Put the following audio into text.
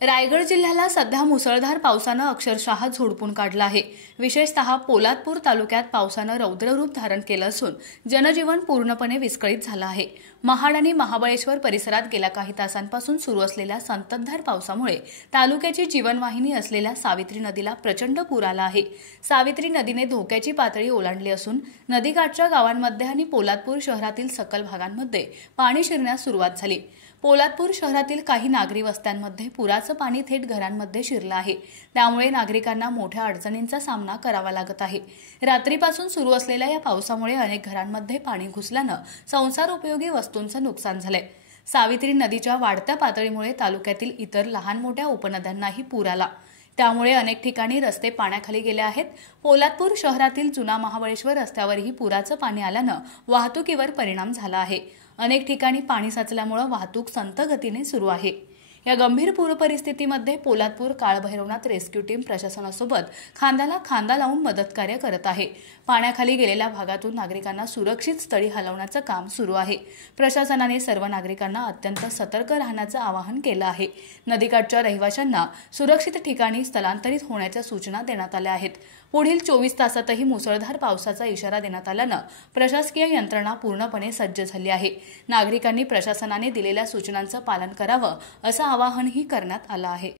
रायगड जिल्ह्याला सध्या मुसळधार पावसानं अक्षरशः झोडपून काढलं आहे। विशेषतः पोलादपूर तालुक्यात पावसानं रौद्ररूप धारण केलं असून जनजीवन पूर्णपणे विस्कळीत झालं आहे। महाड आणि महाबळेश्वर परिसरात गेल्या काही तासांपासून सुरू असलेल्या संततधार पावसामुळे तालुक्याची जीवनवाहिनी असलेल्या सावित्री नदीला प्रचंड पूर आला आहे। सावित्री नदीने धोक्याची पातळी ओलांडली असून नदीकाठच्या गावांमध्ये आणि पोलादपूर शहरातील सखल भागांमध्ये पाणी शिरण्यास सुरुवात झाली। पोलादपूर शहरातील काही नागरी वस्त्यांमध्ये पुराचं पाणी थेट घरांमध्ये शिरलं आहे। त्यामुळे नागरिकांना मोठ्या अडचणींचा सामना करावा लागत आहे। रात्रीपासून सुरू असलेल्या या पावसामुळे अनेक घरांमध्ये पाणी घुसल्यानं संसार उपयोगी वस्तूंचं नुकसान झालंय। सावित्री नदीच्या वाढत्या पातळीमुळे तालुक्यातील इतर लहान मोठ्या उपनद्यांनाही पूर आला। त्यामुळे अनेक ठिकाणी रस्ते पाण्याखाली गेले आहेत। पोलादपूर शहरातील जुना महाबळेश्वर रस्त्यावरही पुराचं पाणी आल्यानं वाहतुकीवर परिणाम झाला आहे। अनेक ठिकाणी पाणी साचल्यामुळे वाहतूक संथ गतीने सुरू आहे। या गंभीर पूर परिस्थितीमध्ये पोलादपूर काळभैरवनाथ रेस्क्यू टीम प्रशासनासोबत खांद्याला खांदा लावून मदत कार्य करत आहे। पाण्याखाली गेलेल्या भागातून नागरिकांना सुरक्षित स्थळी हलवण्याचं काम सुरू आहे। प्रशासनाने सर्व नागरिकांना अत्यंत सतर्क राहण्याचं आवाहन केलं आहे। नदीकाठच्या रहिवाशांना सुरक्षित ठिकाणी स्थलांतरित होण्याच्या सूचना देण्यात आल्या आहेत। पुढील 24 तासातही मुसळधार पावसाचा इशारा देण्यात आल्यानं प्रशासकीय यंत्रणा पूर्णपणे सज्ज झाली आहे। नागरिकांनी प्रशासनाने दिलेल्या सूचनांचं पालन करावं असं आवाहनही करण्यात आलं आहे।